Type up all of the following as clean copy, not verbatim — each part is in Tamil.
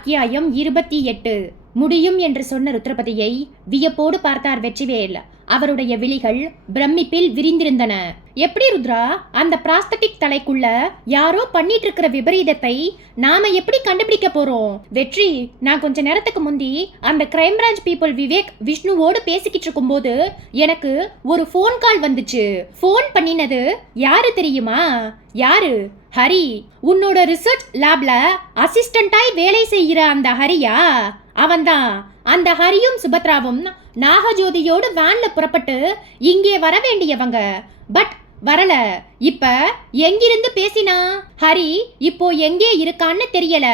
அத்தியாயம் 28. முடியும் என்று சொன்ன ருத்ரபதியை வியப்போடு பார்த்தார் வெற்றிவேல். அவருடைய விழிகள் பிரமிப்பில் விரிந்திருந்தன. எப்படி ருத்ரா, அந்த பிராஸ்தட்டிக் தலைக்குள்ள யாரோ பண்ணிட்டு இருக்கிற விபரீதத்தை நாம எப்படி கண்டுபிடிக்க போறோம்? வெற்றி, நான் கொஞ்ச நேரத்துக்கு முந்தி அந்த கிரைம் பிரான்ச் பீப்புள் விவேக் விஷ்ணுவோடு பேசிக்கிட்டு இருக்கும் போது எனக்கு ஒரு போன் கால் வந்துச்சு. போன் பண்ணினது யாரு தெரியுமா? யாரு? ஹரி. உன்னோட ரிசர்ச் லேப்ல அசிஸ்டண்டாய் வேலை செய்கிற அந்த ஹரியா? அவன்தான். அந்த ஹரியும் சுபத்ராவும் நாகஜோதியோடு வேன்ல புறப்பட்டு இங்கே வர வேண்டியவங்க. பட் வரல. இப்ப எங்கிருந்து பேசினா? ஹரி இப்போ எங்கே இருக்கான்னு தெரியல.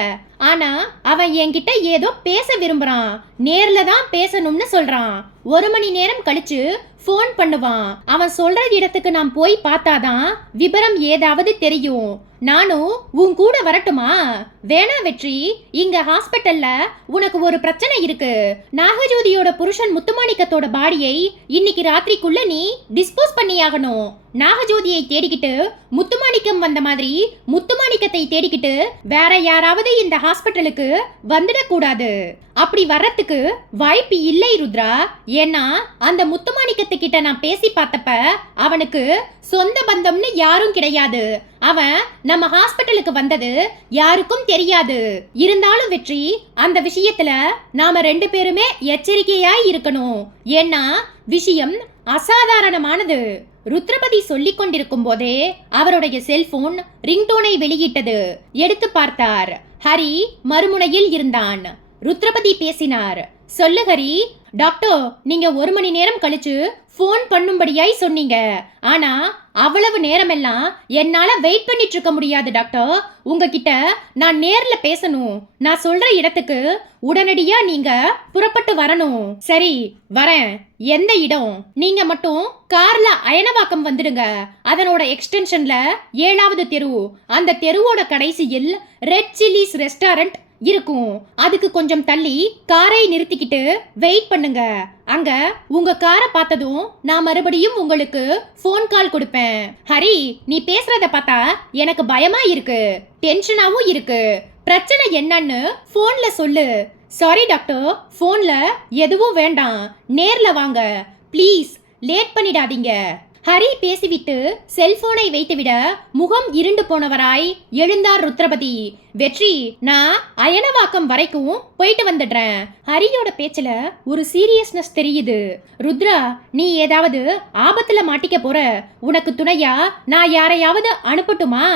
ஆனா அவன் என்கிட்ட ஏதோ பேச விரும்புறான். நேர்ல தான் பேசணும்னு சொல்றான். 1 மணி நேரம் கழிச்சு போன் பண்ணுவான். அவன் சொல்ற இடத்துக்கு நான் போய் பார்த்தாதான் விபரம் ஏதாவது தெரியும். நானும் உன் கூட வரட்டுமா? வேணா வெற்றி, இங்க ஹாஸ்பிட்டல்ல உனக்கு ஒரு பிரச்சனை இருக்கு. நாகஜோதியோட புருஷன் முத்துமாணிக்கத்தோட பாடியை இன்னைக்கு ராத்திரிக்குள்ள நீ டிஸ்போஸ் பண்ணியாகணும். நாகஜோதியை தேடிக்கிட்டு முத்துமாணிக்கம் வந்த மாதிரி முத்துமாணிக்கத்தை தேடிக்கிட்டு வேற யாராவது இந்த ஹாஸ்பிட்டலுக்கு வந்துடக்கூடாது. அப்படி வர்றதுக்கு வாய்ப்பு இல்லை ருத்ரா. ஏன்னா அந்த முத்துமாணிக்கத்து கிட்ட நான் பேசி பார்த்தப்ப அவனுக்கு சொந்த பந்தம்னு யாரும் கிடையாது. அவன் நம்ம ஹாஸ்பிட்டலுக்கு வந்தது யாருக்கும் தெரியாது. இருந்தாலும் வெற்றி, அந்த விஷயத்துல நாம 2 பேருமே எச்சரிக்கையாய் இருக்கணும். ஏன்னா விஷயம் அசாதாரணமானது. ருத்ரபதி சொல்லிக் கொண்டிருக்கும் போதே அவருடைய செல்போன் ரிங்டோனை வெளியிட்டது. எடுத்து பார்த்தார். ஹரி மறுமுனையில் இருந்தான். ருத்ரபதி பேசினார். சொல்லு ஹரி. டாக்டர், நீங்க 1 மணி நேரம் கழிச்சு போன் பண்ணும்படியாய் சொன்னீங்க. ஆனா அவ்வளவு நேரமெல்லாம் என்னால வெயிட் பண்ணிட்டு இருக்க முடியாது டாக்டர். உங்ககிட்ட நான் நேர்ல பேசணும். நான் சொல்ற இடத்துக்கு உடனடியா நீங்க புறப்பட்டு வரணும். சரி, வரேன். எந்த இடம்? நீங்க மட்டும் கார்ல அயனவாக்கம் வந்துடுங்க. அதனோட எக்ஸ்டென்ஷன்ல 7வது தெரு. அந்த தெருவோட கடைசியில் ரெட் சில்லிஸ் ரெஸ்டாரண்ட் இருக்கும். அதுக்கு கொஞ்சம் தள்ளி காரை நிறுத்திக்கிட்டு வெயிட் பண்ணுங்க. அங்க உங்க காரை பார்த்ததும் நான் மறுபடியும் உங்களுக்கு போன் கால் கொடுப்பேன். ஹரி, நீ பேசுறத பார்த்தா எனக்கு பயமா இருக்கு, டென்ஷனாவும் இருக்கு. பிரச்சனை என்னன்னு போன்ல சொல்லு. சாரி டாக்டர், போன்ல எதுவும் வேண்டாம். நேர்ல வாங்க ப்ளீஸ். லேட் பண்ணிடாதீங்க. ஹரி பேசிவிட்டு செல்போனை வைத்துவிட முகம் இருண்டு போனவராய் எழுந்தார் ருத்ரபதி. வெற்றி, நான் அயனவாக்கம் வரைக்கும் போயிட்டு வந்துடுறேன். ஹரியோட பேச்சுல ஒரு சீரியஸ்னஸ் தெரியுது. ருத்ரா, நீ ஏதாவது ஆபத்துல மாட்டிக்க போற. உனக்கு துணையா நான் யாரையாவது அனுப்பட்டுமா?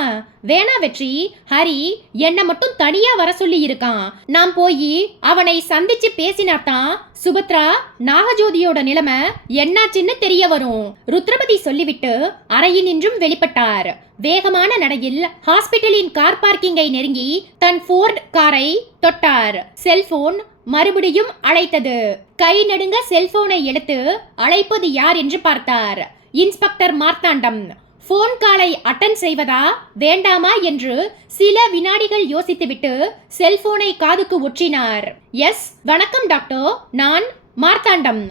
வேணா வெற்றி. ஹரி என்ன மட்டும் தனியா வர சொல்லி இருக்கான். நான் போய் அவனை சந்திச்சு பேசினாத்தான் சுபத்ரா நாகஜோதியோட நிலைமை என்னாச்சுன்னு தெரிய வரும். ருத்ரபதி சொல்லிவிட்டு அறையினின்றும் வெளிப்பட்டார். வேகமான நடையில் ஹாஸ்பிட்டலின் கார் பார்க்கிங்கை நெருங்கி தன் ஃபோர்ட் காரை தொட்டார். செல்போன் மறுபடியும் அழைத்தது. கை நடுங்க செல்போனை எடுத்து அழைப்பது யார் என்று பார்த்தார். இன்ஸ்பெக்டர் மார்த்தாண்டம். போன் காலை அட்டன் செய்வதா வேண்டாமா என்று சில வினாடிகள் யோசித்துவிட்டு செல்போனை காதுக்கு ஒற்றினார். எஸ், வணக்கம் டாக்டர், நான் மார்த்தாண்டம்.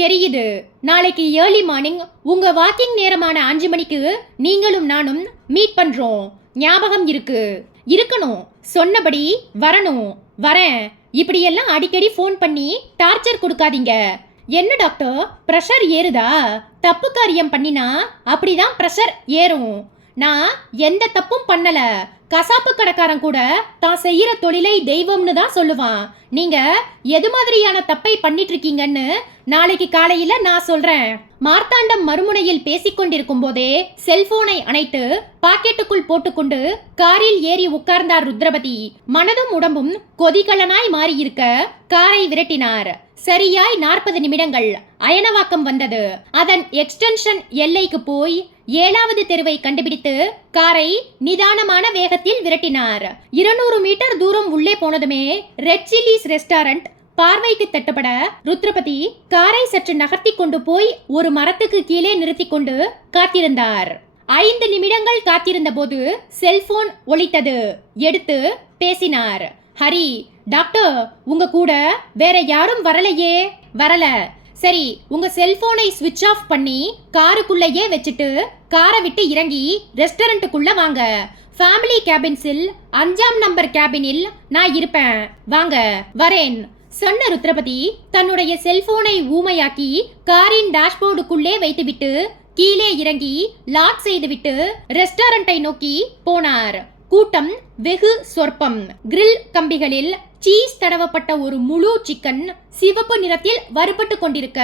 தெரியுது. நாளைக்கு ஏர்லி மார்னிங் உங்க வாக்கிங் நேரமான 5 மணிக்கு நீங்களும் நானும் மீட் பண்றோம். ஞாபகம் இருக்கு? இருக்கணும். சொன்னபடி வரணும். வரேன். இப்படியெல்லாம் அடிக்கடி ஃபோன் பண்ணி டார்ச்சர் கொடுக்காதீங்க. என்ன டாக்டர், ப்ரெஷர் ஏறுதா? தப்பு காரியம் பண்ணினா அப்படிதான் ப்ரெஷர் ஏறும். நான் எந்த தப்பும் பண்ணல. கசாப்பு கடைக்காரன் கூட தான் செய்யற தொழிலை தெய்வம்னு தான் சொல்லுவான். நீங்க எது மாதிரியான தப்பை பண்ணிட்டு இருக்கீங்கன்னு நாளைக்கு காலையில நான் சொல்றேன். மார்த்தாண்டம் மறுமுனையில் பேசிக்கொண்டிருக்கும் போதே செல்போனை அணைத்து பாக்கெட்டுக்குள் போட்டுக்கொண்டு காரில் ஏறி உட்கார்ந்தார் ருத்ரபதி. மனதும் உடம்பும் கொதிகலனாய் மாறியிருக்க காரை விரட்டினார். சரியாய் 40 நிமிடங்கள் அயனவாக்கம் வந்தது. அதன் எக்ஸ்டென்ஷன் எல்லைக்கு போய் 7வது தெருவை கண்டுபிடித்து காரை நிதானமான வேகத்தில் விரட்டினார். 200 மீட்டர் தூரம் உள்ளே போனதுமே ரெட் சில்லிஸ் ரெஸ்டாரண்ட் பார்வைக்கு தட்டுப்பட ருத்ரபதி காரை சற்று நகர்த்தி கொண்டு போய் ஒரு மரத்துக்கு கீழே நிறுத்தி கொண்டு காத்திருந்தார். 5 நிமிடங்கள் காத்திருந்த போது செல்போன் ஒலித்தது. எடுத்து பேசினார். ஹரி, டாக்டர், உங்க கூட வேற யாரும் வரலையே? வரல. சரி, உங்க செல்போனை ஸ்விட்ச் ஆஃப் பண்ணி காருக்குள்ளேயே வச்சுட்டு காரை விட்டு இறங்கி ரெஸ்டாரண்ட்டுக்குள்ள வாங்க. ஃபேமிலி கேபின்ஸில் 5ஆம் நம்பர் கேபினில் நான் இருப்பேன். வாங்க. வரேன் சொன்ன ருத்ரபதி தன்னுடைய செல்போனை ஊமையாக்கி காரின் டேஷ்போர்டுக்குள்ளே வைத்துவிட்டு கீழே இறங்கி லாக் செய்துவிட்டு ரெஸ்டாரண்டை நோக்கி போனார். கூட்டம் வெகு சொற்பம். கிரில் கம்பிகளில் சீஸ் தடவப்பட்ட ஒரு முழு சிக்கன் சிவப்பு நிறத்தில் வறுபட்டு கொண்டிருக்க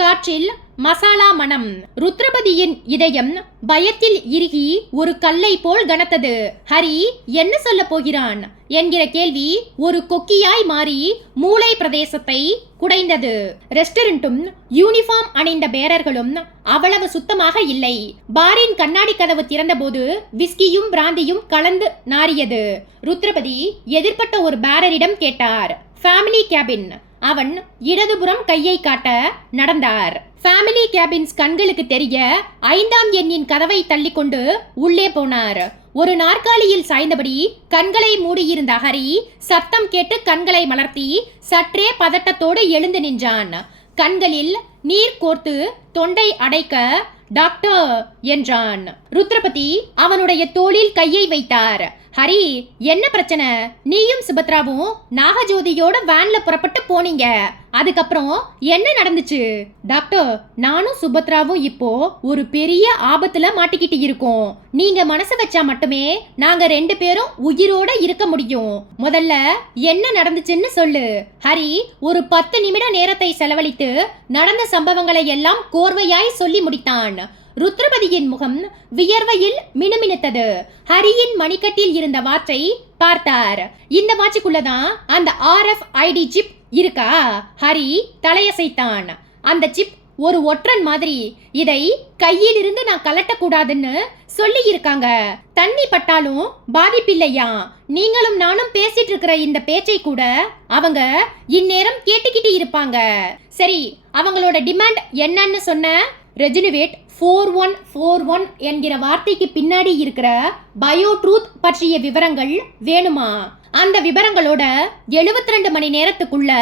காற்றில் மசாலா மனம். ருத்ரபதியின் இதயம் பயத்தில் இறுகி ஒரு கல்லை போல் கனத்தது. ஹரி என்ன சொல்ல போகிறான் என்கிற கேள்வி ஒரு கொக்கியாய் மாறி மூளை பிரதேசத்தை குடைந்தது. ரெஸ்டாரண்ட்டும் யூனிஃபார்ம் அணிந்த பேரர்களும் அவ்வளவு சுத்தமாக இல்லை. பாரின் கண்ணாடி கதவு திறந்தபோது விஸ்கியும் பிராந்தியும் கலந்து நாறியது. ருத்ரபதி எதிர்பட்ட ஒரு பேரரிடம் கேட்டார், ஃபேமிலி கேபின். அவன் இடதுபுறம் கையை காட்ட நடந்தார். ஃபேமிலி கேபின்ஸ் கண்களுக்கு தெரிய 5ஆம் எண்ணின் கதவை தள்ளிக்கொண்டு உள்ளே போனார். ஒரு நாற்காலியில் சாய்ந்தபடி கண்களை மூடியிருந்த ஹரி சத்தம் கேட்டு கண்களை மலர்த்தி சற்றே பதட்டத்தோடு எழுந்து நின்றான். கண்களில் நீர் கோர்த்து தொண்டை அடைக்க டாக்டர் என்றான். ருத்ரபதி அவனுடைய தோளில் கையை வைத்தார். ஹரி, என்ன பிரச்சனை? நீயும் சுபத்ராவும் நாகஜோதியோட வேன்ல புறப்பட்டு போனீங்க. அதுக்கப்புறம் என்ன நடந்துச்சு? டாக்டர், நானும் சுபத்ராவும் இப்போ ஒரு பெரிய ஆபத்துல மாட்டிக்கிட்டு இருக்கோம். நீங்க மனசு வச்சா மட்டுமே நாங்க 2 பேரும் உயிரோட இருக்க முடியும். முதல்ல என்ன நடந்துச்சுன்னு சொல்லு. ஹரி ஒரு 10 நிமிட நேரத்தை செலவழித்து நடந்த சம்பவங்களை எல்லாம் கோர்வையாய் சொல்லி முடித்தான். ருத்ரபதியின் முகம் வியர்வையில் மினுமினுத்தது. ஹரியின் மணிக்கட்டில் இருந்த வாட்சை பார்த்தார். இந்த வாட்சுக்குள்ளதான் அந்த RFID சிப் இருக்கா? ஹரி தலையசைத்தான். அந்த சிப் ஒரு ஒற்றன் மாதிரி. இதை கையில் இருந்து நான் கலட்டக்கூடாதுன்னு சொல்லி இருக்காங்க. தண்ணி பட்டாலும் பாதிப்பில்லையா? நீங்களும் நானும் பேசிட்டு இருக்கிற இந்த பேச்சை கூட அவங்க இந்நேரம் கேட்டுக்கிட்டு இருப்பாங்க. சரி, அவங்களோட டிமாண்ட் என்னன்னு சொன்ன? ரெஜினுவேட் 4141 என்கிற வார்த்தைக்கு பின்னாடி இருக்கிற பயோ ட்ரூத் பற்றிய விவரங்கள் வேணுமா? அந்த விவரங்களோட 72 மணி நேரத்துக்குள்ள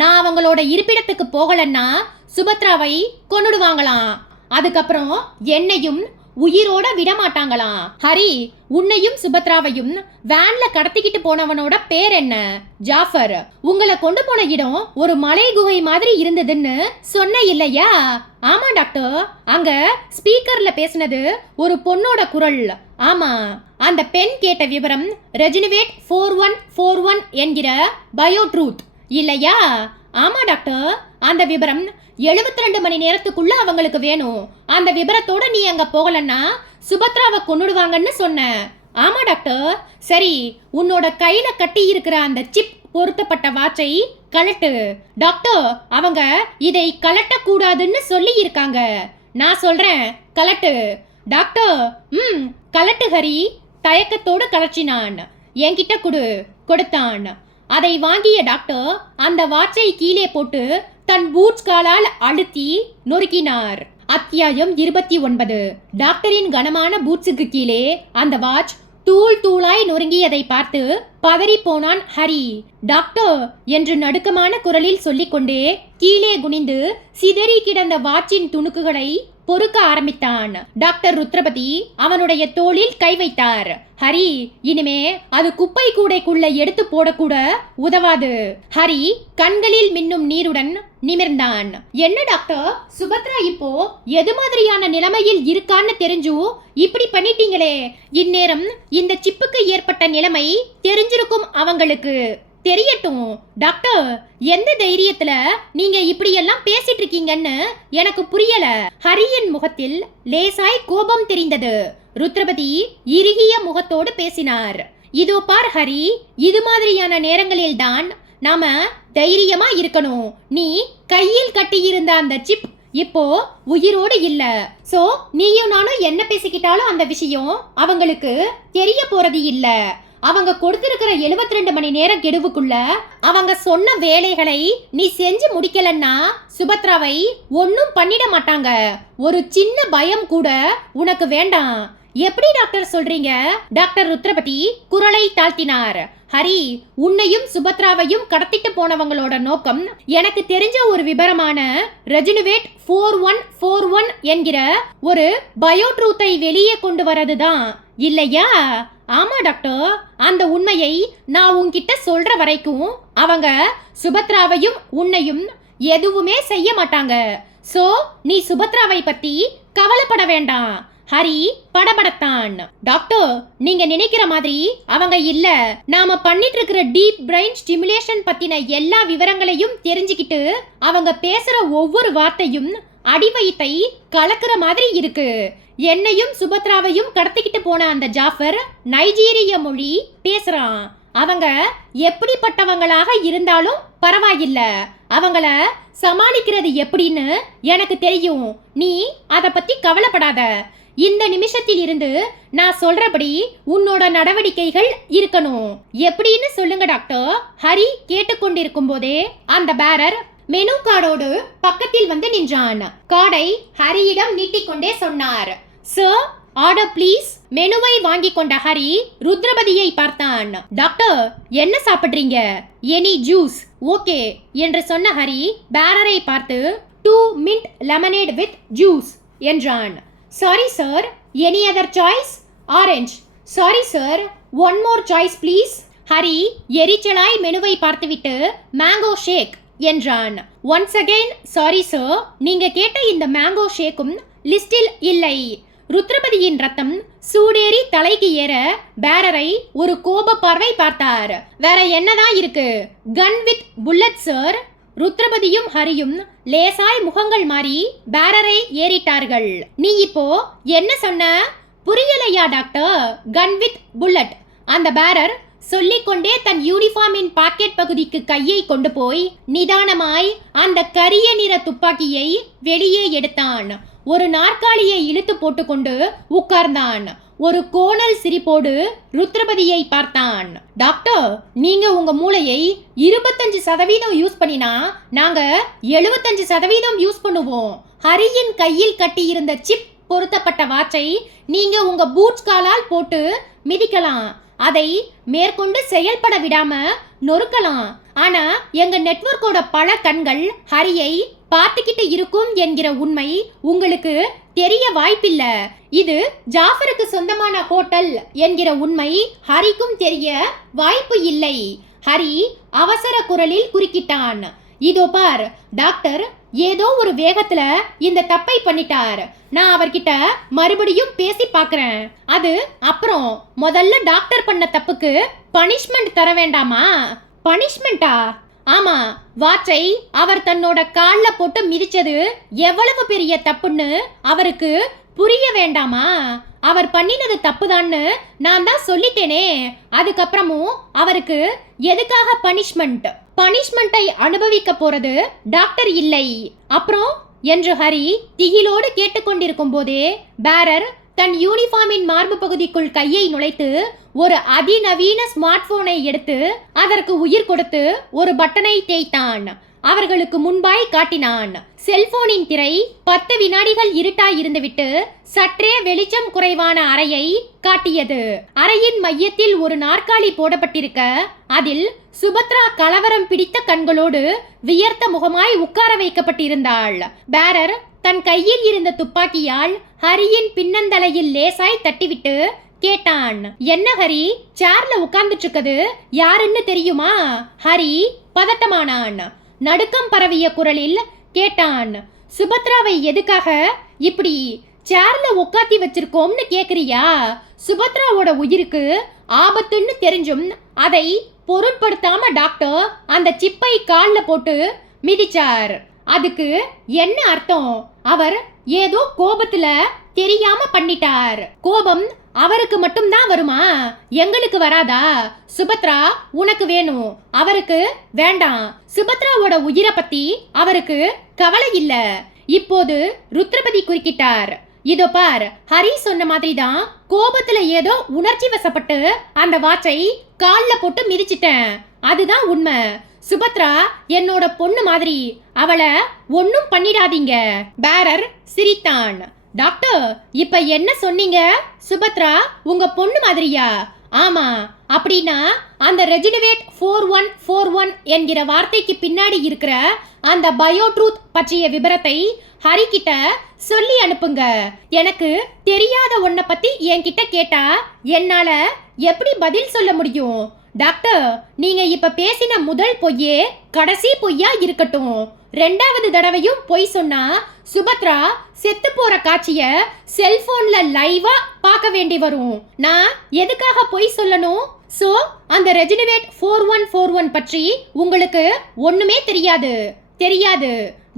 நான் அவங்களோட இருப்பிடத்துக்கு போகலன்னா சுபத்ராவை கொன்னுடுவாங்களாம். அதுக்கப்புறம் என்னையும் உயிரோட விட மாட்டாங்களாம். ஹரி, உன்னையும் சுபத்ராவையும் வேன்ல கடத்திக்கிட்டு போனவனோட பேர் என்ன? ஜாஃபர். உங்களை கொண்டு போன இடம் ஒரு மலை குகை மாதிரி இருந்ததுன்னு சொன்ன இல்லையா? ஆமா டாக்டர், அங்க ஸ்பீக்கர்ல பேசினது ஒரு பொண்ணோட குரல். ஆமா, அந்த பெண் கேட்ட விவரம் ரெஜினுவேட் 4141 என்கிற பயோ ட்ரூத் இல்லையா? ஆமா டாக்டர், அந்த விவரம் 72 மணி நேரத்துக்குள்ள அவங்களுக்கு வேணும். அந்த விபரத்தோட நீ அங்க போகலன்னா சுபத்ராவை கொன்னுடுவாங்கன்னு சொன்ன. ஆமா டாக்டர். சரி, உன்னோட கையில கட்டி இருக்கிற அந்த சிப் பொருத்தப்பட்ட வாட்சை கலட்டு. டாக்டர், அவங்க இதை கலட்டக்கூடாதுன்னு சொல்லி இருக்காங்க. நான் சொல்றேன், கலட்டு. டாக்டர், கலட்டு ஹரி. தயக்கத்தோடு கலற்றினான். என்கிட்ட கொடுத்தான். அதை வாங்கிய டாக்டர் அந்த வாட்சை கீழே போட்டு தன் பூட்ஸ் காலால் அழுத்தி நொறுக்கினார். அத்தியாயம் 29. டாக்டரின் கனமான பூட்ஸுக்கு கீழே அந்த வாட்ச் தூள் தூளாய் நொறுங்கியதை பார்த்து பதறி போனான் ஹரி. டாக்டர் என்று நடுக்கமான குரலில் சொல்லிக்கொண்டே கீழே குனிந்து சிதறி கிடந்த வாட்சின் துணுக்குகளை பொறுக்க ஆரம்பித்தான். டாக்டர் ருத்ரபதி அவனுடைய தோளில் கை வைத்தார். ஹரி, இனிமே அது குப்பை கூடைக்குள்ள எடுத்து போடக்கூட உதவாது. ஹரி கண்களில் மின்னும் நீருடன் நிமிர்ந்தான். என்ன டாக்டர், சுபத்ரா இப்போ எது மாதிரியான நிலைமையில் இருக்கான்னு தெரிஞ்சும் இப்படி பண்ணிட்டீங்களே. இந்நேரம் இந்த சிப்புக்கு ஏற்பட்ட நிலைமை தெரிஞ்சிருக்கும் அவங்களுக்கு. தெரியட்டும். டாக்டர், எந்த தைரியத்துல நீங்க இப்படி எல்லாம் பேசிட்டு இருக்கீங்கன்னு எனக்கு புரியல. ஹரியின் முகத்தில் லேசாய் கோபம் தெரிந்தது. ருத்ரபதி இறுகிய முகத்தோடு பேசினார். இதோ பார் ஹரி, இது மாதிரியான நேரங்களில் தான் நாம தைரியமா இருக்கணும். நீ கையில் கட்டியிருந்த அந்த சிப் இப்போ உயிரோடு இல்ல. சோ நீயும் நானும் என்ன பேசிக்கிட்டாலும் அந்த விஷயம் அவங்களுக்கு தெரிய போறது இல்ல. அவங்க கொடுத்திருக்கிற 72 மணி நேரம் கெடுவுக்குள்ள அவங்க சொன்ன வேலைகளை நீ செஞ்சு முடிக்கலன்னா சுபத்ராவை ஒன்னும் பண்ணிட மாட்டாங்க. ஒரு சின்ன பயம் கூட உனக்கு வேண்டாம். எப்படி டாக்டர் சொல்றீங்க? டாக்டர் ருத்ரபதி குரலை தாழ்த்தினார். ஹரி, உன்னையும் சுபத்ராவையும் கடத்திட்டு போனவங்களோட நோக்கம் எனக்கு தெரிஞ்ச ஒரு விபரமான ரெஜினுவேட் 4141 என்கிற ஒரு பயோட்ரூத்தை வெளியே கொண்டு வரதுதான் இல்லையா? ஆமா டாக்டர், அந்த உண்மையை நான் உன்கிட்ட சொல்ற வரைக்கும் அவங்க சுபத்ராவையும் உன்னையும் எதுவுமே செய்ய மாட்டாங்க. சோ நீ சுபத்ராவை பத்தி கவலைப்பட வேண்டாம். ஹரி படபடத்தான். டாக்டர், நீங்க நினைக்கிற மாதிரி அவங்க இல்ல. நாம பண்ணிட்டு இருக்கிற டீப் பிரெயின் ஸ்டிமுலேஷன் பத்தின எல்லா விவரங்களையும் தெரிஞ்சுக்கிட்டு அவங்க பேசுற ஒவ்வொரு வார்த்தையும் அடிவயித்தை கலக்குற மாதிரி இருக்கு. என்னையும் சுபத்ராவையும் கடத்திக்கிட்டு போன அந்த ஜாஃபர் நைஜீரிய மொழி பேசுறான். அவங்க எப்படிப்பட்டவங்களாக இருந்தாலும் பரவாயில்ல, அவங்கள சமாளிக்கிறது எப்படின்னு எனக்கு தெரியும். நீ அத பத்தி கவலைப்படாத. இந்த நிமிஷத்தில் இருந்து நான் சொல்றபடி உன்னோட நடவடிக்கைகள் இருக்கணும். எப்படின்னு சொல்லுங்க டாக்டர். ஹரி கேட்டுக்கொண்டிருக்கும் போதே அந்த பேரர் மெனு கார்டோடு பக்கத்தில் வந்து நின்றான். கார்டை ஹரியிடம் நீட்டிக்கொண்டே சொன்னார். Sir, order please. மெனுவை வாங்கி கொண்ட ஹரி ருத்ரபதியை பார்த்தான். டாக்டர், என்ன சாப்பிட்றீங்க? எனி ஜூஸ் ஓகே என்று சொன்ன ஹரி பேரரை பார்த்து 2 மின்ட் லெமனேட் வித் ஜூஸ் என்றான். Sorry sir, any other choice? Orange. Sorry sir, 1 more choice please. Hari எரிச்சலாய் மெனுவை பார்த்துவிட்டு மேங்கோ ஷேக் என்றான். ஒன்ஸ் அகைன் சாரி சார், நீங்க கேட்ட இந்த மேங்கோ ஷேக்கும் லிஸ்டில் இல்லை. ருத்ரபதியின் ரத்தம் சூடேறி தலைக்கு ஏற பேரரை ஒரு கோப பார்வை பார்த்தார். வேற என்னதான் இருக்கு? Gun with bullet sir. ருத்ரபதியும் ஹரியும் லேசாய் முகங்கள் மாறி பேரரை ஏறிட்டார்கள். நீ இப்போ என்ன சொன்ன? புரியலையா டாக்டர்? Gun with bullet. அந்த பேரர் சொல்லிக்கொண்டே தன் யூனிஃபார்மின் பாக்கெட் பகுதிக்கு கையை கொண்டு போய் நிதானமாய் அந்த கரிய நிற துப்பாக்கியை வெளியே எடுத்தான். ஒரு நாற்காலியை இழுத்து போட்டுக்கொண்டு உட்கார்ந்தான். ஒரு கோணல் சிரிப்போடு ருத்ரபதியை பார்த்தான். டாக்டர், நீங்க உங்க மூளையை 25% யூஸ் பண்ணினா நாங்க 75% யூஸ் பண்ணுவோம். ஹரியின் கையில் கட்டியிருந்த சிப் பொருத்தப்பட்ட வாட்சை நீங்க உங்க பூட்ஸ் காலால் போட்டு மிதிக்கலாம். அதை மேற்கொண்டு செயல்பட விடாம நொறுக்கலாம். ஆனா எங்க நெட்வொர்க்கோட பல கண்கள் ஹரியை பார்த்துக்கிட்டு இருக்கும் என்கிற உண்மை உங்களுக்கு தெரிய வாய்ப்பில்ல. இது ஜாஃபருக்கு சொந்தமான ஹோட்டல் என்கிற உண்மை ஹரிக்கும் தெரிய வாய்ப்பு இல்லை. ஹரி அவசர குரலில் குறுக்கிட்டான். இதோ பார் டாக்டர், ஏதோ ஒரு வேகத்துல இந்த தப்பை பண்ணிட்டார். நான் அவர்கிட்ட மறுபடியும் பேசி பார்க்கறேன். அது அப்புறம் முதல்ல டாக்டர் பண்ண தப்புக்கு பனிஷ்மெண்ட் தர வேண்டாமா? பனிஷ்மெண்டா? ஆமா, வாட்சை அவர் தன்னோட கால்ல போட்டு மிதிச்சது எவ்வளவு பெரிய தப்புன்னு அவருக்கு புரிய வேண்டாமா? அவர் பண்ணினது தப்புதான்னு நான் தான் சொல்லிட்டேனே. அதுக்கப்புறமும் அவருக்கு எதுக்காக பனிஷ்மெண்ட்? பனிஷ்மெண்ட்டை அனுபவிக்க போறது டாக்டர் இல்லை. அப்புறம் என்று ஹரி திகிலோடு கேட்டுக்கொண்டிருக்கும் போதே பேரர் தன் யூனிஃபார்மின் மார்பு பகுதிக்குள் கையை நுழைத்து ஒரு அதிநவீன ஸ்மார்ட் போனை எடுத்து அதற்கு உயிர் கொடுத்து ஒரு பட்டனை தேய்த்தான். அவர்களுக்கு முன்பாய் காட்டினான். செல்போனின் திரை 10 வினாடிகள் இருட்டாய் இருந்துவிட்டு சற்றே வெளிச்சம் குறைவான அறையை காட்டியது. அறையின் மையத்தில் ஒரு நாற்காலி போடப்பட்டிருக்க அதில் சுபத்ரா கலவரம் பிடித்த கண்களோடு வியர்த்த முகமாய் உட்கார வைக்கப்பட்டிருந்தாள். பேரர் தன் கையில் இருந்த துப்பாக்கியால் ஹரியின் பின்னந்தலையில் லேசாய் தட்டிவிட்டு கேட்டான். என்ன ஹரி, சேர்ல உட்கார்ந்துட்டு இருக்கது யாருன்னு தெரியுமா? ஹரி பதட்டமானான். நடுக்கம் பரவிய குரலில் கேட்டான். சுபத்ராவை எதுக்காக இப்படி சேர்ல உட்காத்தி வச்சிருக்கோம்னு கேக்குறியா? சுபத்ராவோட உயிருக்கு ஆபத்துன்னு தெரிஞ்சும் அதை பொருட்படுத்தாம டாக்டர் அந்த சிப்பை கால்ல போட்டு மிதிச்சார். அதுக்கு என்ன அர்த்தம்? அவர் ஏதோ கோபத்துல தெரியாம பண்ணிட்டார். கோபம் அவருக்கு மட்டும்தான் வருமா? எங்களுக்கு வராதா? சுபத்ரா உனக்கு வேணும், அவருக்கு வேண்டாம். சுபத்ராவோட உயிரை பத்தி அவருக்கு கவலை இல்ல. இப்போது ருத்ரபதி குறுக்கிட்டார். இதோ பார், ஹரி சொன்ன மாதிரி தான் கோபத்துல ஏதோ உணர்ச்சி வசப்பட்டு அந்த வாட்சை கால்ல போட்டு மிதிச்சிட்டேன். அதுதான் உண்மை. சுபத்ரா என்னோட பொண்ணு மாதிரி, அவளை ஒன்னும் பண்ணிடாதீங்க. பேரர் சிரித்தான். டாக்டர், இப்ப என்ன சொன்னீங்க? சுபத்ரா உங்க பொண்ணு மாதிரியா? ஆமா, அப்படின்னா அந்த ரெஜினுவேட் 4141 என்கிற வார்த்தைக்கு பின்னாடி இருக்கிற அந்த பயோ ட்ரூத் பற்றிய விபரத்தை ஹரி கிட்ட சொல்லி அனுப்புங்க. எனக்கு தெரியாத ஒன்ன பத்தி என்கிட்ட கேட்டா என்னால எப்படி பதில் சொல்ல முடியும்? டாக்டர், நீங்க இப்ப பேசின முதல் பொய்யே கடைசி பொய்யா இருக்கட்டும். 2வது தடவையும் பொய் சொன்னா சுபத்ரா செத்து போற காட்சிய செல்போன்ல லைவா பார்க்க வேண்டி வரும். நான் எதுக்காக பொய் சொல்லணும்? சோ அந்த ரெஜினுவேட் 4141 பற்றி உங்களுக்கு ஒண்ணுமே தெரியாது.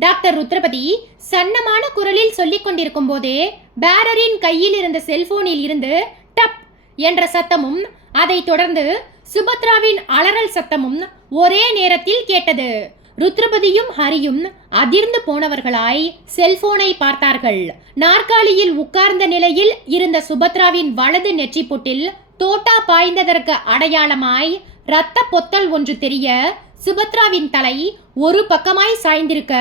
டாக்டர் ருத்ரபதி சன்னமான குரலில் சொல்லிக் கொண்டிருக்கும் போதே பேரரின் கையில் இருந்த செல்போனில் இருந்து டப் என்ற சத்தமும் அதை தொடர்ந்து சுபத்ராவின் அலறல் சத்தமும் ஒரே நேரத்தில் கேட்டது. ருத்ரபதியும் ஹரியும் அதிர்ந்து போனவர்களாய் செல்போனை பார்த்தார்கள். நாற்காலியில் உட்கார்ந்த நிலையில் இருந்த சுபத்ராவின் வலது நெற்றி பொட்டில் தோட்டா பாய்ந்ததற்கு அடையாளமாய் இரத்த பொத்தல் ஒன்று தெரிய, சுபத்ராவின் தலை ஒரு பக்கமாய் சாய்ந்திருக்க,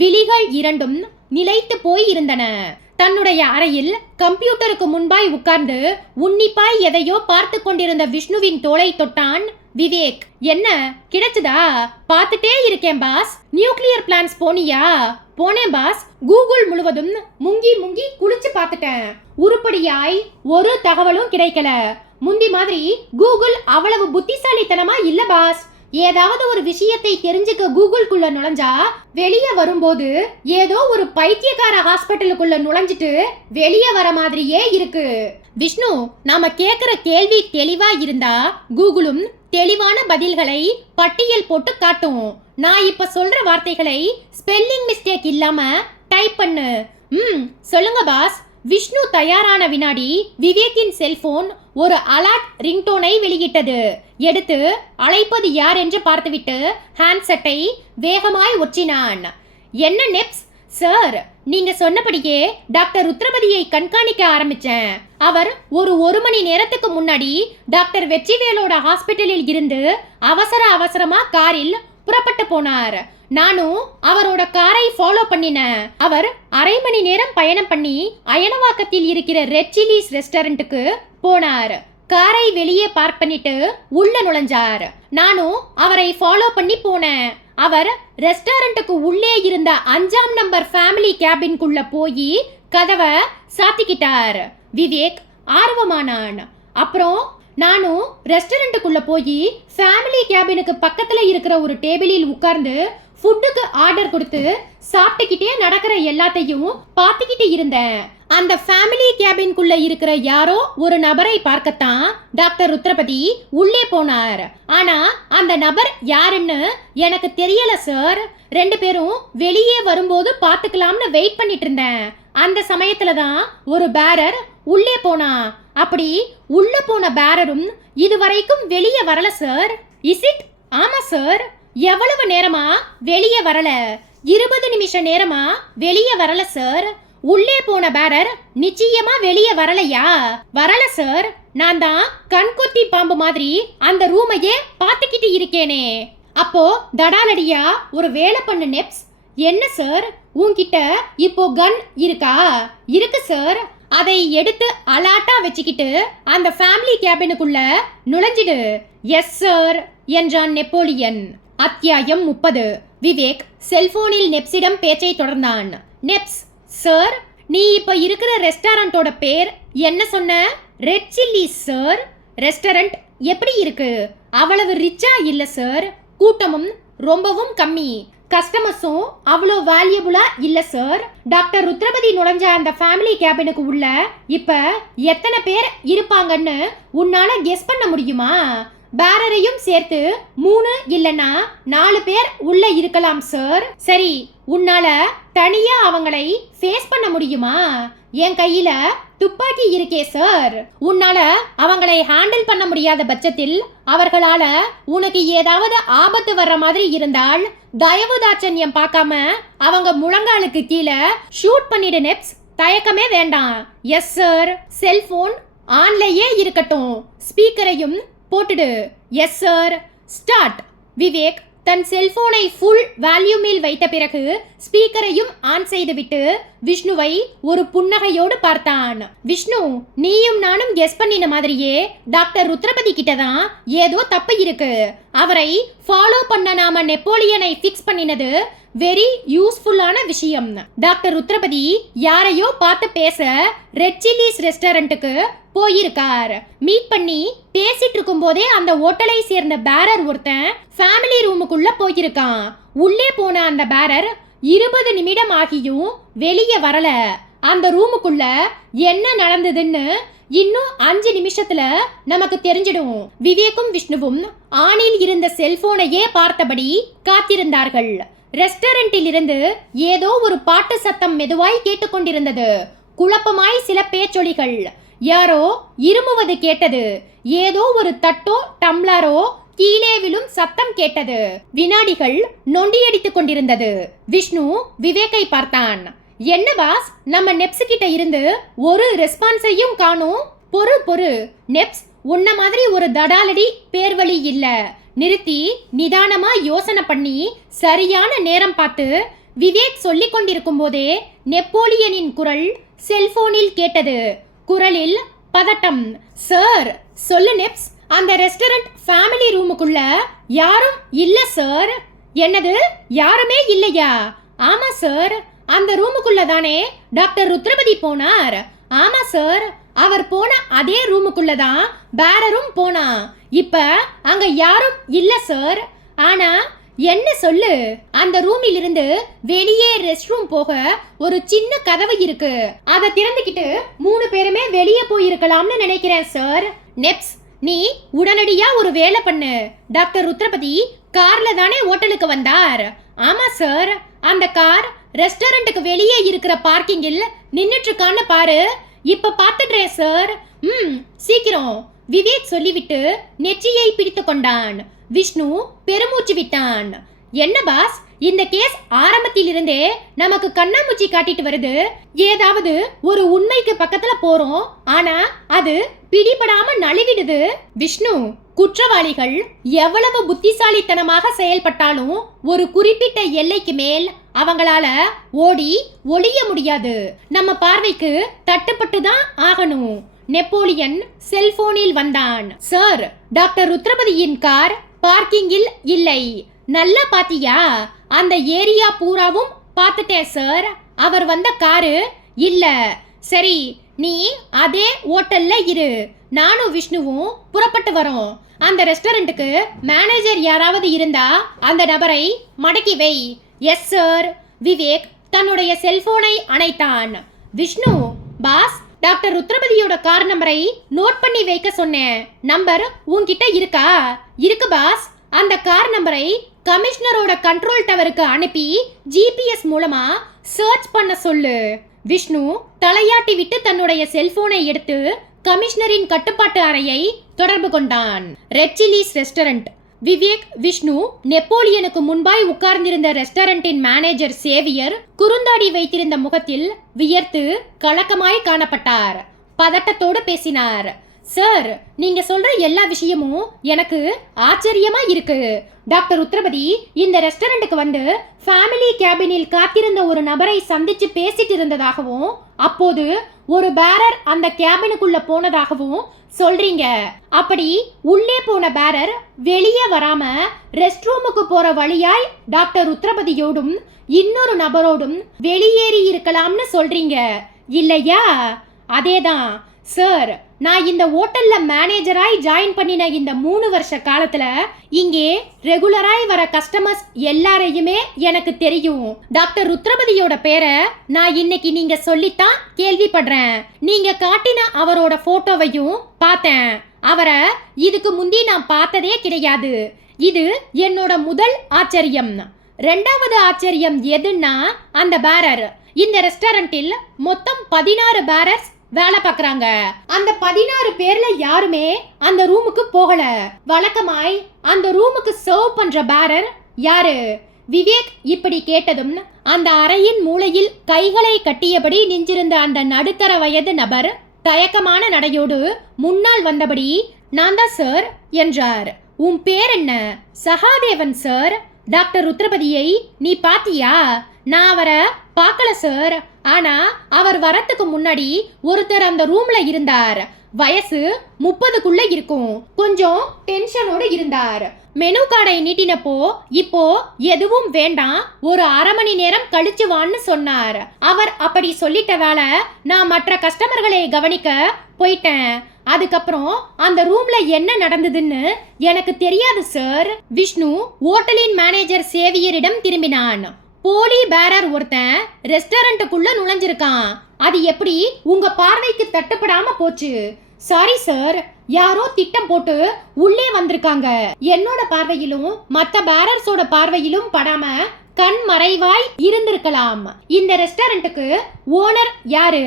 விழிகள் இரண்டும் நிலைத்து போய் இருந்தன. தன்னுடைய அறையில் கம்ப்யூட்டருக்கு முன்பாய் உட்கார்ந்து உன்னிப்பாய் எதையோ பார்த்து கொண்டிருந்த விஷ்ணுவின் தோளை தொட்டான் விவேக். என்ன கிடைச்சதா? பார்த்துட்டே இருக்கேன் பாஸ். நியூக்ளியர் பிளான்ஸ் போனியா? போனேன் பாஸ். கூகுள் முழுவதும் முங்கி குளிச்சு பார்த்துட்டேன். உருப்படியாய் ஒரு தகவலும் கிடைக்கல. முந்தி மாதிரி கூகுள் அவ்வளவு புத்திசாலித்தனமா இல்ல பாஸ். ஏதாவது ஒரு விஷயத்தை தெரிஞ்சுக்க கூகுள்குள்ள நுழைஞ்சா வெளியே வரும்போது ஏதோ ஒரு பைத்தியக்கார ஹாஸ்பிட்டலுக்குள்ள நுழைஞ்சிட்டு வெளியே வர மாதிரியே இருக்கு. விஷ்ணு, நாம கேக்குற கேள்வி தெளிவா இருந்தா கூகுளும் தெளிவான பதில்களை பட்டியல் போட்டு காட்டும். நான் இப்ப சொல்ற வார்த்தைகளை ஸ்பெல்லிங் மிஸ்டேக் இல்லாம டைப் பண்ணு. சொல்லுங்க பாஸ். விஷ்ணு தயாரான வினாடி விவேக்கின் செல்போன் ஒரு அலர்ட் ரிங்டோனை வெளியிட்டது. எடுத்து அழைப்பது யார் என்று பார்த்துவிட்டு ஹேண்ட்செட்டை வேகமாய் ஒற்றினான். என்ன நெப்ஸ்? சார், நீங்க சொன்னபடியே டாக்டர் ருத்ரபதியை கண்காணிக்க ஆரம்பிச்சேன். அவர் ஒரு மணி நேரத்துக்கு முன்னாடி டாக்டர் வெற்றிவேலோட ஹாஸ்பிட்டலில் இருந்து அவசரமா காரில் புறப்பட்டு போனார். நானும் அவரோட காரை ஃபாலோ பண்ணினேன். அவர் அரை மணி நேரம் பயணம் பண்ணி அயனவாக்கத்தில் இருக்கிற ரெட் சில்லிஸ் ரெஸ்டாரண்ட்டுக்கு போனார். காரை வெளியே பார்க் பண்ணிட்டு உள்ள நுழைஞ்சார். நானும் அவரை ஃபாலோ பண்ணி போனேன். அவர் ரெஸ்டாரண்ட்டுக்கு உள்ளே இருந்த 5ஆம் நம்பர் ஃபேமிலி கேபின்குள்ள போய் கதவை சாத்திக்கிட்டார். விவேக் ஆர்வமானான். அப்புறம் நானும் ரெஸ்டாரண்ட்டுக்குள்ள போய் ஃபேமிலி கேபினுக்கு பக்கத்துல இருக்கிற ஒரு டேபிளில் உட்கார்ந்து ஃபுட்டுக்கு ஆர்டர் கொடுத்து சாப்பிட்டுக்கிட்டே நடக்கிற எல்லாத்தையும் பார்த்துக்கிட்டு இருந்தேன். அந்த ஃபேமிலி கேபின்குள்ள இருக்கிற யாரோ ஒரு நபரை பார்க்கத்தான் டாக்டர் ருத்ரபதி உள்ளே போனார். ஆனா அந்த நபர் யாருன்னு எனக்கு தெரியல சார். 2 பேரும் வெளியே வரும்போது பார்த்துக்கலாம்னு வெயிட் பண்ணிட்டு இருந்தேன். அந்த சமயத்துல தான் ஒரு பேரர் உள்ளே போனா. அப்படி உள்ள போன பேரரும் இதுவரைக்கும் வெளியே வரல சார். Is it? ஆமா சார். எவ்வளவு நேரமா வெளியே வரல? 20 நிமிஷ நேரமா வெளியே வரல சார். உள்ளே போன பேரர் நிச்சயமா வெளியே வரலையா? வரல சார். நான் தான் கண்கொத்தி பாம்பு மாதிரி அந்த ரூமையே பார்த்துக்கிட்டு இருக்கேனே. அப்போ தடாலடியா ஒரு வேலை பண்ணு நெப்ஸ். என்ன சார்? உன்கிட்ட இப்போ கன் இருக்கா? இருக்கு சார். அதை எடுத்து அலாட்டா வச்சுக்கிட்டு அந்த ஃபேமிலி கேபினுக்குள்ள நுழைஞ்சிடு. எஸ் சார் என்றான் நெப்போலியன். அத்தியாயம் 30. விவேக் செல்போனில் நெப்ஸிடம் பேச்சை தொடர்ந்தான். நெப்ஸ் சார், நீ இப்ப இருக்கிற ரெஸ்டாரண்டோட பேர் என்ன சொன்ன? Red chillies sir. ரெஸ்டாரண்ட் எப்படி இருக்கு? அவ்வளவு ரிச்சா இல்ல சார். கூட்டமும் ரொம்பவும் கம்மி. கஸ்டமர்ஸும் அவ்வளோ வேல்யூபுளா இல்ல சார். டாக்டர் ருத்ரபதி நுழைஞ்ச அந்த ஃபேமிலி கேபினுக்கு உள்ள இப்ப எத்தனை பேர் இருப்பாங்கன்னு உன்னால கெஸ் பண்ண முடியுமா? பேரரையும் சேர்த்து 3 இல்லனா 4 பேர் உள்ள இருக்கலாம் சார். சரி, உன்னால தனியா அவங்களை ஃபேஸ் பண்ண முடியுமா? என் கையில துப்பாக்கி இருக்கே சார். உன்னால அவங்களை ஹேண்டில் பண்ண முடியாத பட்சத்தில் அவர்களால உனக்கு ஏதாவது ஆபத்து வர்ற மாதிரி இருந்தால் தயவு தாட்சண்யம் பார்க்காம அவங்க முழங்காலுக்கு கீழே ஷூட் பண்ணிடு நெப்ஸ். தயக்கமே வேண்டாம். Yes sir. செல்போன் ஆன்லயே இருக்கட்டும். ஸ்பீக்கரையும் போட்டுடு. Yes sir. ஸ்டார்ட். விவேக் தன் செல்போனை ஃபுல் வால்யூமில் வைத்த பிறகு ஸ்பீக்கரையும் ஆன் செய்துவிட்டு விஷ்ணுவை ஒரு புன்னகையோடு பார்த்தான். விஷ்ணு, நீயும் நானும் கெஸ் பண்ணின மாதிரியே டாக்டர் ருத்ரபதி கிட்ட தான் ஏதோ தப்பு இருக்கு. அவரை ஃபாலோ பண்ண நாம நெப்போலியனை ஃபிக்ஸ் பண்ணினது வெரி யூஸ்ஃபுல்லான விஷயம். டாக்டர் ருத்ரபதி யாரையோ பார்த்து பேச ரெட் சில்லிஸ் ரெஸ்டாரண்ட்டுக்கு போயிருக்கார். மீட் பண்ணி பேசிட்டு இருக்கும் போதே அந்த ஹோட்டலை சேர்ந்த பேரர் ஒருத்தன் ஃபேமிலி ரூமுக்குள்ள போயிருக்கான். உள்ளே போன அந்த பேரர் 20 நிமிடம் ஆகியும் வெளியே வரல. அந்த ரூமுக்குள்ள என்ன நடந்ததுன்னு இன்னும் 5 நிமிஷத்துல நமக்கு தெரிஞ்சிடும். விவேக்கும் விஷ்ணுவும் ஆனில் இருந்த செல்போனையே பார்த்தபடி காத்திருந்தார்கள். ரெஸ்டாரண்டில் இருந்து ஏதோ ஒரு பாட்டு சத்தம் மெதுவாய் கேட்டுக்கொண்டிருந்தது. குழப்பமாய் சில பேச்சொலிகள். யாரோ இருமுவது கேட்டது. ஏதோ ஒரு தட்டோ டம்ளரோ கீழே விழும் சத்தம் கேட்டது. வினாடிகள் நொண்டியடித்துக் கொண்டிருந்தது. விஷ்ணு விவேக்கை பார்த்தான். என்ன பாஸ், நம்ம நெப்ஸ் கிட்ட இருந்து ஒரு ரெஸ்பான்ஸையும் காணோம். பொறு நெப்ஸ் உன்ன மாதிரி ஒரு தடாலடி பேர்வழி இல்ல. நிறுத்தி நிதானமா யோசனை பண்ணி சரியான நேரம் பார்த்து விவேக் சொல்லிக் கொண்டிருக்கும் போதே நெப்போலியனின் குரல் செல்போனில் கேட்டது. குரலில் பதட்டம். சார், சொல்லு நெப்ஸ், அந்த ரெஸ்டாரண்ட் ஃபேமிலி ரூமுக்குள்ள யாரும் இல்ல சார். என்னது, யாருமே இல்லையா? ஆமா சார், அந்த ரூமுக்குள்ள தானே டாக்டர் ருத்ரபதி போனார். ஆமா சார், அவர் போன அதே ரூமுக்குள்ள தான் பேரரும் போனா. இப்ப அங்க யாரும் இல்ல சார். ஆனா என்ன சொல்லு, அந்த ரூமில் இருந்து வெளியே ரெஸ்ட் ரூம் போக ஒரு சின்ன கதவு இருக்கு. அதை திறந்துக்கிட்டு 3 பேருமே வெளியே போயிருக்கலாம்னு நினைக்கிறேன் சார். நெப்ஸ், நீ உடனடியா ஒரு வேலை பண்ணு. டாக்டர் ருத்ரபதி கார்ல தானே ஹோட்டலுக்கு வந்தார். ஆமா சார், அந்த கார் ரெஸ்டாரண்ட்டுக்கு வெளியே இருக்கிற பார்க்கிங்கில் நின்னுட்டு இருக்கான்னு பாரு. இப்ப பாத்துடுறேன் சார். சீக்கிரம், விவேக் சொல்லிவிட்டு நெற்றியை பிடித்து கொண்டான். விஷ்ணு பெருமூச்சு விட்டான். என்ன பாஸ், இந்த கேஸ் ஆரம்பத்தில் இருந்தே நமக்கு கண்ணாமூச்சி காட்டிட்டு வருது. ஏதாவது ஒரு உண்மைக்கு பக்கத்துல போறோம், ஆனா அது பிடிபடாம நழுவிடுது. விஷ்ணு, குற்றவாளிகள் எவ்வளவு புத்திசாலித்தனமாக செயல்பட்டாலும் ஒரு குறிப்பிட்ட எல்லைக்கு மேல் அவங்களால ஓடி ஒளிய முடியாது. நம்ம பார்வைக்கு தட்டுப்பட்டு தான் ஆகணும். நெப்போலியன் செல்போனில் வந்தான். சார், டாக்டர் ருத்ரபதியின் கார் பார்க்கிங்கில் இல்லை. நல்லா பாத்தியா? அந்த ஏரியா பூராவும் பார்த்துட்டேன் சார். அவர் வந்த காரு இல்ல. சரி, நீ அதே ஹோட்டல்ல இரு. நானும் விஷ்ணுவும் புறப்பட்டு வரோம். அந்த ரெஸ்டாரண்ட்டுக்கு மேனேஜர் யாராவது இருந்தா அந்த நபரை மடக்கி வை. S sir. விவேக் தன்னுடைய செல்போனை அணைத்தான். விஷ்ணு, பாஸ், டாக்டர் ருத்ரபதியோட கார் நம்பரை நோட் பண்ணி வைக்க சொன்னேன். நம்பர் உன்கிட்ட இருக்கா? இருக்கு பாஸ். அந்த கார் நம்பரை கமிஷனரோட கண்ட்ரோல் டவருக்கு அனுப்பி ஜிபிஎஸ் மூலமா சர்ச் பண்ண சொல்லு. விஷ்ணு தலையாட்டி விட்டு தன்னுடைய செல்போனை எடுத்து கமிஷனரின் கட்டுப்பாட்டு அறையை தொடர்பு கொண்டான். Red chillies restaurant. Vivek, Vishnu நெப்போலியனுக்கு முன்பாய் உட்கார்ந்திருந்த ரெஸ்டாரண்டின் மேனேஜர் சேவியர் குறுந்தாடி வைத்திருந்த முகத்தில் வியர்த்து கலக்கமாய் காணப்பட்டார். பதட்டத்தோடு பேசினார். சார், நீங்க சொல்ற எல்லா விஷயமும் எனக்கு ஆச்சரியமா இருக்கு. டாக்டர் ருத்ரபதி இந்த ரெஸ்டாரண்ட்டுக்கு வந்து ஃபேமிலி கேபினில் காத்திருந்த ஒரு நபரை சந்திச்சு பேசிட்டு இருந்ததாகவும் அப்போது ஒரு பேரர் அந்த கேபினுக்குள்ள போனதாகவும் சொல்றீங்க. அப்படி உள்ளே போன பேரர் வெளியே வராம ரெஸ்ட் ரூமுக்கு போற வழியாய் டாக்டர் ருத்ரபதியோடும் இன்னொரு நபரோடும் வெளியேறி இருக்கலாம்னு சொல்றீங்க இல்லையா? அதேதான் சார். நான் இந்த ஹோட்டல்ல மேனேஜராய் ஜாயின் பண்ணின இந்த 3 வருஷ காலத்துல இங்கே ரெகுலராய் வர கஸ்டமர்ஸ் எல்லாரையுமே எனக்கு தெரியும். டாக்டர் ருத்ரபதியோட பேரை நான் இன்னைக்கு நீங்க சொல்லித்தான் கேள்விப்படுறேன். நீங்க காட்டின அவரோட போட்டோவையும் பார்த்தேன். அவரை இதுக்கு முந்தி நான் பார்த்ததே கிடையாது. இது என்னோட முதல் ஆச்சரியம். 2வது ஆச்சரியம் எதுன்னா, அந்த பேரர். இந்த ரெஸ்டாரண்டில் மொத்தம் 16 பேரர்ஸ் வேலை பார்க்கறாங்க. அந்த 16 பேர்ல யாருமே அந்த ரூமுக்கு போகல. வழக்கமாய் அந்த ரூமுக்கு சர்வ் பண்ற பேரர் யாரு? விவேக் இப்படி கேட்டதும் அந்த அறையின் மூலையில் கைகளை கட்டியபடி நின்றிருந்த அந்த நடுத்தர வயது நபர் தயக்கமான நடையோடு முன்னால் வந்தபடி நான் தான் சார் என்றார். உன் பேர் என்ன? சகாதேவன் சார். டாக்டர் ருத்ரபதியை நீ பாத்தியா? நான் அவரை பார்க்கல சார். ஆனா அவர் வரத்துக்கு முன்னாடி ஒருத்தர் அந்த ரூம்ல இருந்தார். வயசு 30க்குள்ள இருக்கும். கொஞ்சம் டென்ஷனோட இருந்தார். மெனு கார்டை நீட்டினப்போ இப்போ எதுவும் வேண்டாம், ஒரு அரை மணி நேரம் கழிச்சு வான்னு சொன்னார். அவர் அப்படி சொல்லிட்டதால நான் மற்ற கஸ்டமர்களை கவனிக்க போயிட்டேன். அதுக்கப்புறம் அந்த ரூம்ல என்ன நடந்ததுன்னு எனக்கு தெரியாது சார். விஷ்ணு ஹோட்டலின் மேனேஜர் சேவியரிடம் திரும்பினான். போலி பேரர் ஒருத்தன் ரெஸ்டாரண்ட்டுக்குள்ள நுழைஞ்சிருக்கான். அது எப்படி உங்க பார்வைக்கு தட்டுப்படாம போச்சு? சாரி சார், யாரோ திட்டம் போட்டு உள்ளே வந்திருக்காங்க. என்னோட பார்வையிலும் மத்த பேரர்ஸோட பார்வையிலும் படாம கண் மறைவாய் இருந்திருக்கலாம். இந்த ரெஸ்டாரண்ட்டுக்கு ஓனர் யாரு?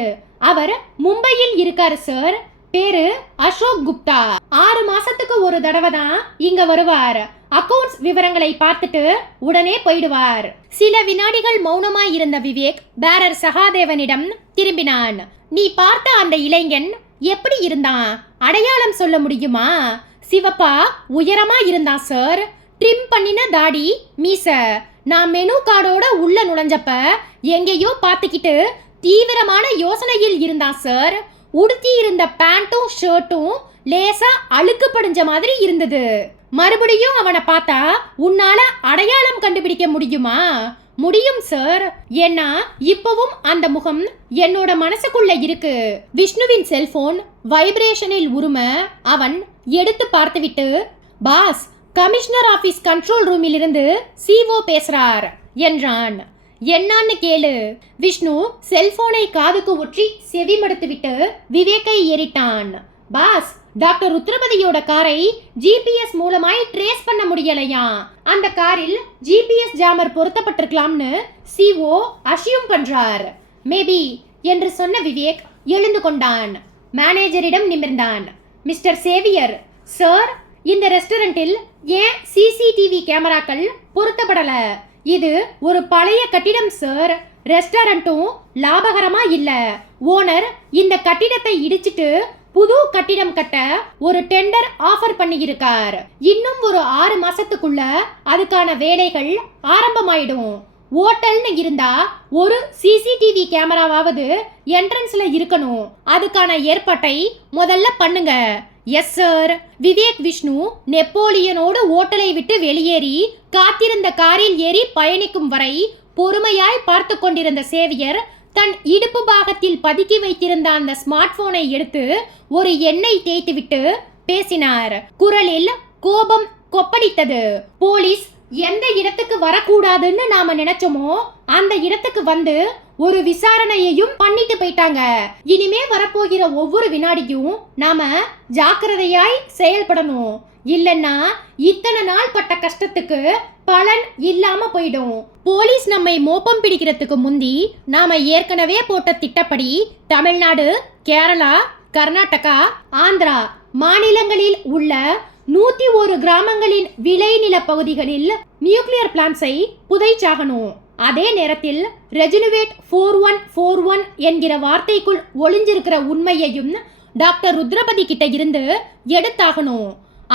அவர் மும்பையில் இருக்காரு சார். பேரு அசோக் குப்தா. 6 மாசத்துக்கு ஒரு தடவை தான் இங்க வருவார். அக்கவுண்ட்ஸ் விவரங்களை பார்த்துட்டு உடனே போயிடுவார். சில வினாடிகள் மௌனமாய் இருந்த விவேக் பேரர் சகாதேவனிடம் திரும்பினான். நீ பார்த்த அந்த இளைஞன் எப்படி இருந்தான்? அடையாளம் சொல்ல முடியுமா? சிவப்பா உயரமா இருந்தான் சார். ட்ரிம் பண்ணின தாடி, மீச. நான் மெனு கார்டோட உள்ள நுழைஞ்சப்ப எங்கேயோ பார்த்துக்கிட்டு தீவிரமான யோசனையில் இருந்தான் சார். உடுத்தி இருந்த பேண்ட்டும் ஷர்ட்டும் லேசா அழுக்கு படிஞ்ச மாதிரி இருந்தது. மறுபடியும் அவனை பார்த்தா உன்னால அடையாளம் கண்டுபிடிக்க முடியுமா? முடியும் சார். ஏன்னா இப்பவும் அந்த முகம் என்னோட மனசுக்குள்ள இருக்கு. விஷ்ணுவின் செல்போன் வைப்ரேஷனில் உரும அவன் எடுத்து பார்த்துவிட்டு, பாஸ், கமிஷனர் ஆபீஸ் கண்ட்ரோல் ரூமில் இருந்து சிஓ பேசுறார் என்றான். என்னான்னு கேளு. விஷ்ணு செல்போனை காதுக்கு ஒற்றி செவிமடுத்து விட்டு விவேக்கை ஏறிட்டான். பாஸ், டாக்டர் ருத்ரபதியோட காரை ஜிபிஎஸ் மூலமாய் ட்ரேஸ் பண்ண முடியலையா? அந்த காரில் ஜிபிஎஸ் ஜாமர் பொருத்தப்பட்டிருக்கலாம்னு சிஓ அசியூம் பண்றார். மேபி என்று சொன்ன விவேக் எழுந்து கொண்டான். மேனேஜரிடம் நிமிர்ந்தான். மிஸ்டர் சேவியர் சார், இந்த ரெஸ்டாரண்டில் ஏன் சிசிடிவி கேமராக்கள் பொருத்தப்படல? இது ஒரு பழைய கட்டிடம் சார். ரெஸ்டாரண்ட்டும் லாபகரமா இல்ல. ஓனர் இந்த கட்டிடத்தை இடிச்சிட்டு புது கட்டிடம் கட்ட ஒரு டெண்டர் ஆஃபர் பண்ணி இருக்கார். இன்னும் ஒரு 6 மாசத்துக்குள்ள அதுக்கான வேலைகள் ஆரம்பமாயிடும். ஹோட்டல்னு இருந்தா ஒரு சிசிடிவி கேமராவாவது என்ட்ரன்ஸ்ல இருக்கணும். அதுக்கான ஏற்பாட்டை முதல்ல பண்ணுங்க. Yes sir. விவேக் விஷ்ணு நெப்போலியனோடு ஹோட்டலை விட்டு வெளியேறி காத்திருந்த காரில் ஏறி பயணிக்கும் வரை பொறுமையாய் பார்த்து கொண்டிருந்த சேவியர் தன் இடுப்பு பாகத்தில் பதுக்கி வைத்திருந்த அந்த ஸ்மார்ட் போனை எடுத்து ஒரு எண்ணெய் தேய்த்து விட்டு பேசினார். குரலில் கோபம் கொப்பளித்தது. போலீஸ் எந்த இடத்துக்கு வரக்கூடாதுன்னு நாம நினைச்சோமோ அந்த இடத்துக்கு வந்து ஒரு விசாரணையையும் பண்ணிட்டு போயிட்டாங்க. இனிமே வரப்போகிற ஒவ்வொரு வினாடியும் நாம ஜாக்கிரதையாய் செயல்படணும். இல்லைன்னா இத்தனை நாள் பட்ட கஷ்டத்துக்கு பலன் இல்லாம போயிடும். போலீஸ் நம்மை மோப்பம் பிடிக்கிறதுக்கு முந்தி நாம ஏற்கனவே போட்ட திட்டப்படி தமிழ்நாடு, கேரளா, கர்நாடகா, ஆந்திரா மாநிலங்களில் உள்ள 101 கிராமங்களின் விளைநில பகுதிகளில் நியூக்ளியர் பிளான்ஸை புதைச்சாகணும். அதே நேரத்தில் ரெஜினுவேட் 4141 என்கிற வார்த்தைக்குள் ஒளிஞ்சிருக்கிற உண்மையையும் டாக்டர் ருத்ரபதி கிட்ட இருந்து எடுத்தாகணும்.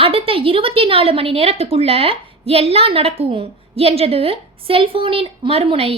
அடுத்த 24 மணி நேரத்துக்குள்ள எல்லாம் நடக்கும் என்றது செல்போனின் மறுமுனை.